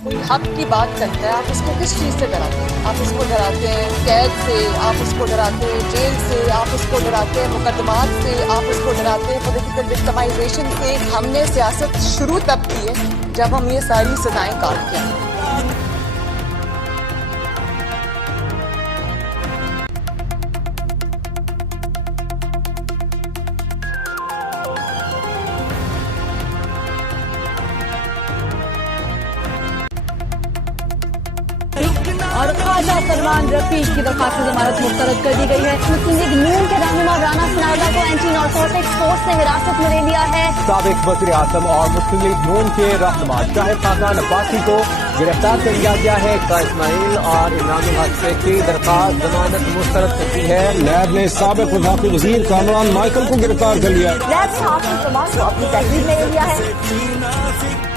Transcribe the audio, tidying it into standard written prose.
कोई हक की बात करता है, आप उसको किस चीज़ से डराते हैं? आप उसको डराते हैं कैद से, आप उसको डराते हैं जेल से, आप उसको डराते हैं मुकदमात से, आप उसको डराते हैं पॉलिटिकल विक्टिमाइजेशन से। हमने सियासत शुरू तब की है जब हम ये सारी सजाएं काट के आए। और ख्वाजा सलमान रफीक की दरखास्त जमानत मुस्तरद कर दी गई है। मुस्लिम लीग नून के रहनुमा राना सनाउल्लाह को एंटी नारकोटिक्स फोर्स ने हिरासत में ले लिया है। साबिक वज़ीर आज़म और मुस्लिम लीग नून के रहनुमा शाहिद खाकान अब्बासी को गिरफ्तार कर लिया गया है। इस्माइल और इमरान हादसे की दरखास्त जमानत मुस्तरद कर दी है। लैब ने साबिक वफाकी वज़ीर कामरान माइकल को गिरफ्तार कर लिया। लैब ने हाफिज जमान को अपनी तहरीर में ले लिया है।